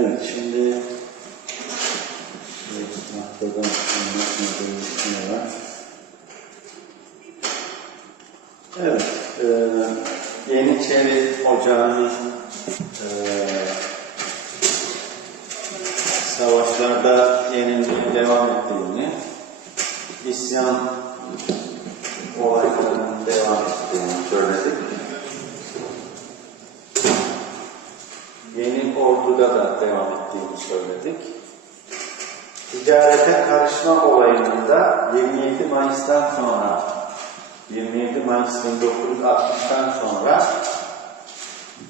Evet, şimdi evet, noktada var? Evet, e, Yeniçeri Ocağı'nın e, savaşlarda yenilmeye devam ettiğini, isyan olaylarının Ticarete karışma olayının da 27 Mayıs'tan sonra 27 Mayıs 1960'tan sonra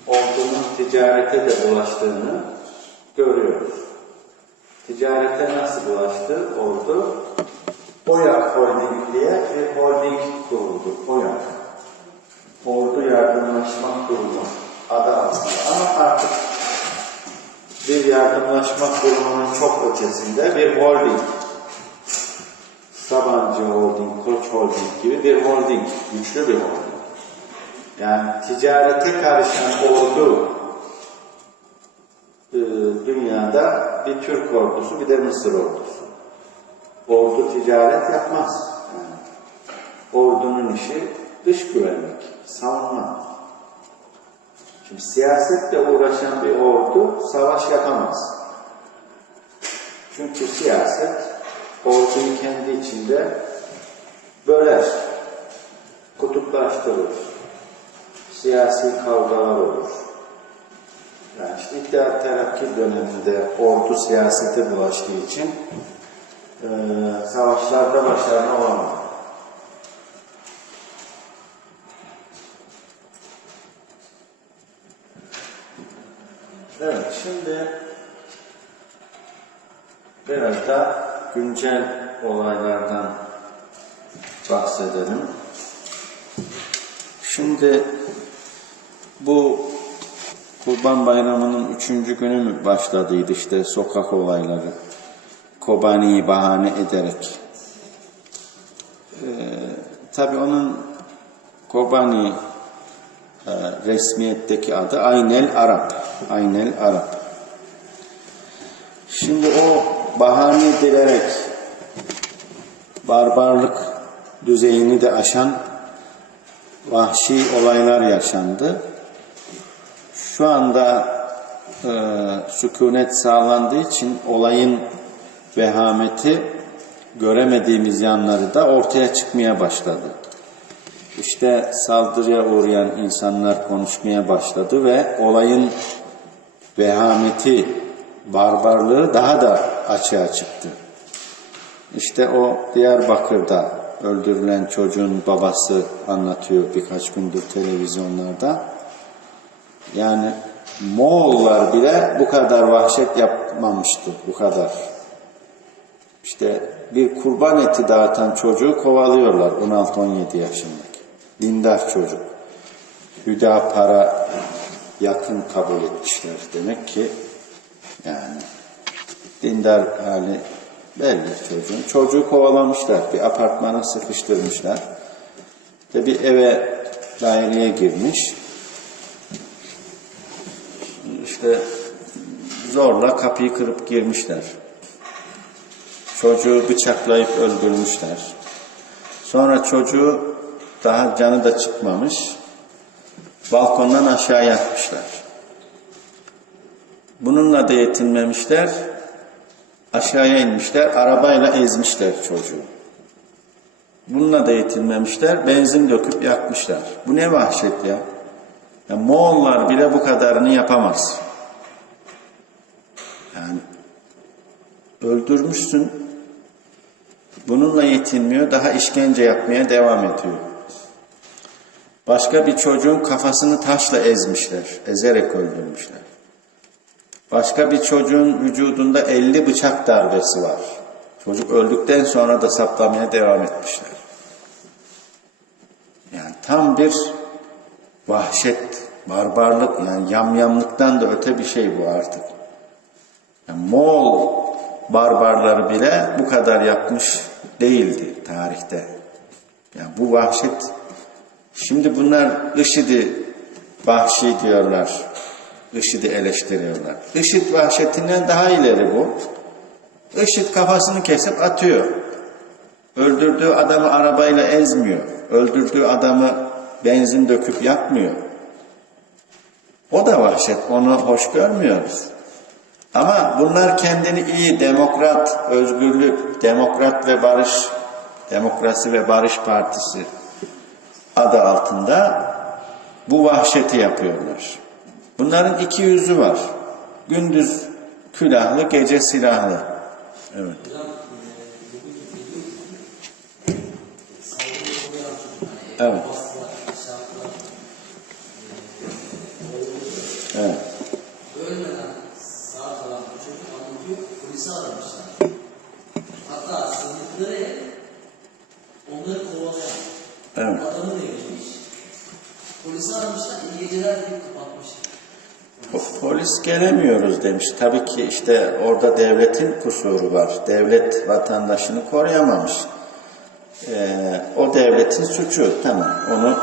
ordunun ticarete de bulaştığını görüyoruz. Ticarete nasıl bulaştı ordu? OYAK Holding diye bir holding kuruldu. OYAK. Ordu Yardımlaşma Kurumu adı altında. Ama artık bir yardımlaşma kurumunun çok ötesinde bir holding. Sabancı Holding, Koç Holding gibi bir holding, güçlü bir holding. Yani ticarete karışan ordu e, dünyada bir Türk ordusu bir de Mısır ordusu. Ordu ticaret yapmaz. Yani ordunun işi dış güvenlik, savunma. Şimdi siyasetle uğraşan bir ordu savaş yapamaz. Çünkü siyaset orduyu kendi içinde böler, kutuplaştırır, siyasi kavgalar olur. Yani işte İttihat Terakki döneminde ordu siyasete bulaştığı için e, savaşlarda başarılı olamadı. Evet, şimdi biraz da güncel olaylardan bahsedelim. Şimdi bu Kurban Bayramı'nın üçüncü günü mü başladıydı işte sokak olayları. Kobani'yi bahane ederek. Ee, tabii onun Kobani resmiyetteki adı Aynel Arap. Aynel Arap. Şimdi o bahane edilerek barbarlık düzeyini de aşan vahşi olaylar yaşandı. Şu anda e, sükunet sağlandığı için olayın vehameti göremediğimiz yanları da ortaya çıkmaya başladı. İşte saldırıya uğrayan insanlar konuşmaya başladı ve olayın vehameti, barbarlığı daha da açığa çıktı. İşte o Diyarbakır'da öldürülen çocuğun babası anlatıyor birkaç gündür televizyonlarda. Yani Moğollar bile bu kadar vahşet yapmamıştı, bu kadar. İşte bir kurban eti dağıtan çocuğu kovalıyorlar 16-17 yaşındaki. Dindar çocuk. Hüdapara yakın kabul etmişler. Demek ki yani dindar hali belli çocuğun. Çocuğu kovalamışlar. Bir apartmana sıkıştırmışlar. Ve bir eve daireye girmiş. İşte zorla kapıyı kırıp girmişler. Çocuğu bıçaklayıp öldürmüşler. Sonra çocuğu daha canı da çıkmamış. Balkondan aşağı atmışlar. Bununla da yetinmemişler. Aşağıya inmişler. Arabayla ezmişler çocuğu. Bununla da yetinmemişler. Benzin döküp yakmışlar. Bu ne vahşet ya. ya Moğollar bile bu kadarını yapamaz. Yani öldürmüşsün. Bununla yetinmiyor. Daha işkence yapmaya devam ediyor. Başka bir çocuğun kafasını taşla ezmişler. Ezerek öldürmüşler. Başka bir çocuğun vücudunda 50 bıçak darbesi var. Çocuk öldükten sonra da saplamaya devam etmişler. Yani tam bir vahşet, barbarlık yani yamyamlıktan da öte bir şey bu artık. Yani Moğol barbarları bile bu kadar yapmış değildi tarihte. Yani bu vahşet Şimdi bunlar IŞİD'i vahşi diyorlar. IŞİD'i eleştiriyorlar. IŞİD vahşetinden daha ileri bu. IŞİD kafasını kesip atıyor. Öldürdüğü adamı arabayla ezmiyor. Öldürdüğü adamı benzin döküp yakmıyor. O da vahşet. Onu hoş görmüyoruz. Ama bunlar kendini iyi demokrat, özgürlük, demokrat ve barış, demokrasi ve barış partisi adı altında bu vahşeti yapıyorlar. Bunların iki yüzü var. Gündüz külahlı, gece silahlı. Evet. Evet. Evet. Ölmeden sağ kalan çocuk anlatıyor, polisi aramışlar. Hatta sığındıkları Evet. adamı devirmiş. Polisi aramışlar, iyi geceler deyip kapatmış. Po- Polis gelemiyoruz demiş. Tabii ki işte orada devletin kusuru var. Devlet vatandaşını koruyamamış. Ee, o devletin suçu. Tamam. Onu